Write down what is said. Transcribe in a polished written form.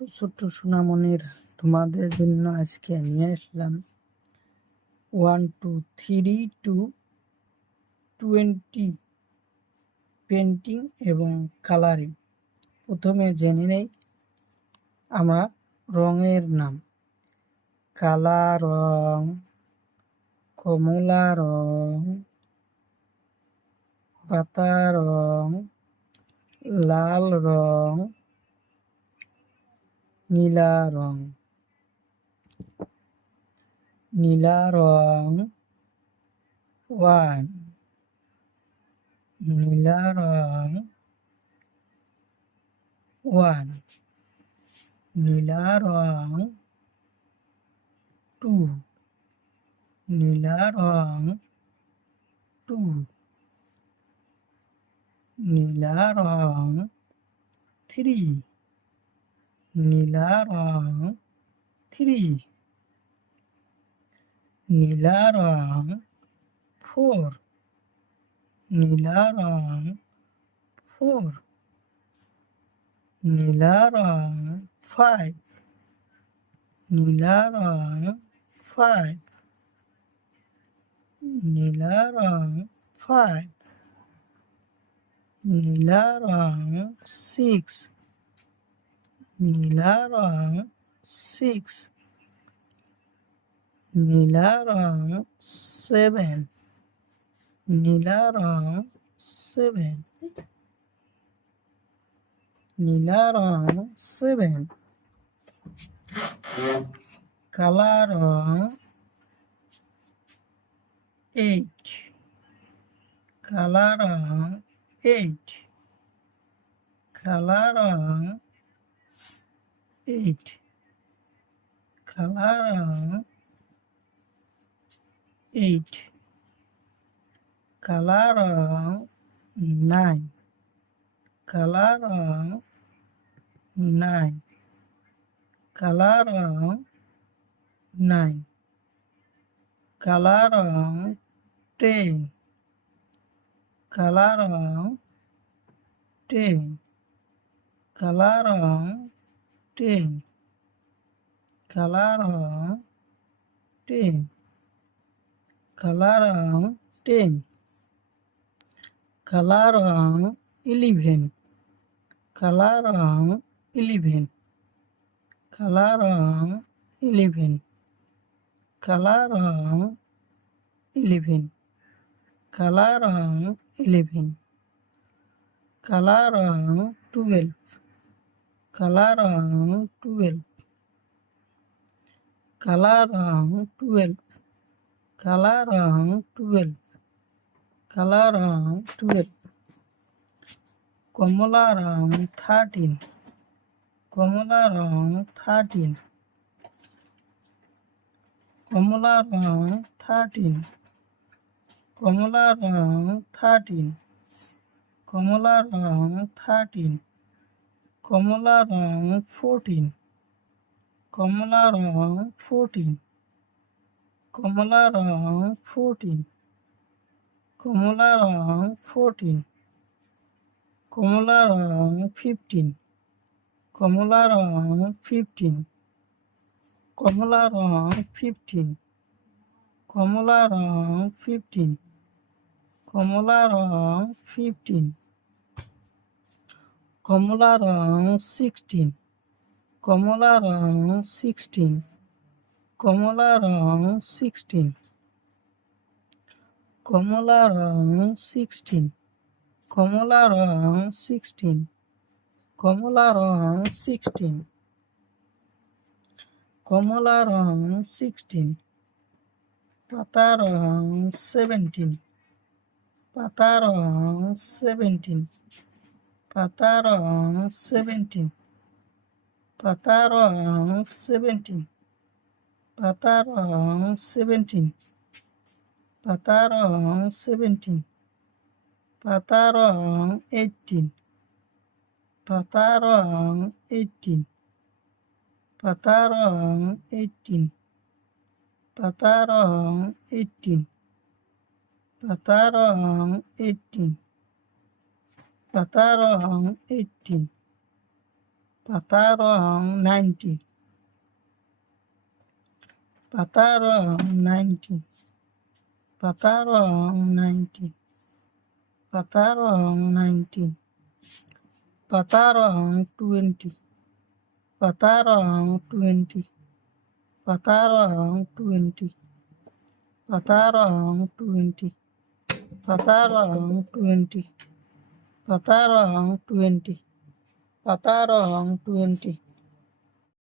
ছোট্ট ছোট্ট সোনামণির তোমাদের জন্য আজকে নিয়ে আসলাম 1 to 3 to 20 পেন্টিং এবং কালারিং। প্রথমে জেনে নেই আমরা রঙের নাম। কালা রং, কমলা রং, পাতা রং, লাল রং, নীলা রং। নীলা রং 1, নীলা রং 1, নীলা রং 2, নীলা রং 2, নীলা রং 3, নীলা রং 3, নীলা রং 4, নীলা রং 4, নীলা রং 5, নীলা রং 5, নীলা রং 5, নীলা রং 6, নীলা রং 6, নীলা রং 7, নীলা রং 7, নীলা রং 7, কালা রং 8, কালা রং 8, কালা রং 8, কালা রং 8, কালা রং 9, কালা রং 9, কালা রং 9, কালা রং 10, কালা রং 10, কালা রং 10, কালা রং 10, কালা রং 10, কালা রং 11, কালা রং 11, কালা রং 11, কালা রং 11, কালা রং 11, কালা রং 12, কালা রং 12, কালা রং 12, কালা রং 12, কালা রং 12, কমলা রং 13, কমলা রং 13, কমলা রং 13, কমলা রং 13, কমলা রং 13, কমলা রং 14, কমলা রং 14, কমলা রং 14, কমলা রং 14, কমলা রং 15, কমলা রং 15, কমলা রং 15, কমলা রং 15, কমলা রং 15, কমলা রং 16, কমলা রং 16, কমলা রং 16, কমলা রং 16, কমলা রং 16, কমলা রং 16, কমলা রং 16, পাতা রং 17, পাতা রং 17, পাতা রং 17, পাতা রং 17, পাতা রং 17, পাতা রং 17, পাতা রং 18, পাতা রং 18, পাতা রং 18, পাতা রং 18, পাতা রং 18, পাতা রং 18, Patarong 19. Patarong 19. Patarong 19. Patarong 19. Patarong 20. Patarong 20. Patarong 20. Patarong 20. Patarong 20. Patarong 20. Patarong 20.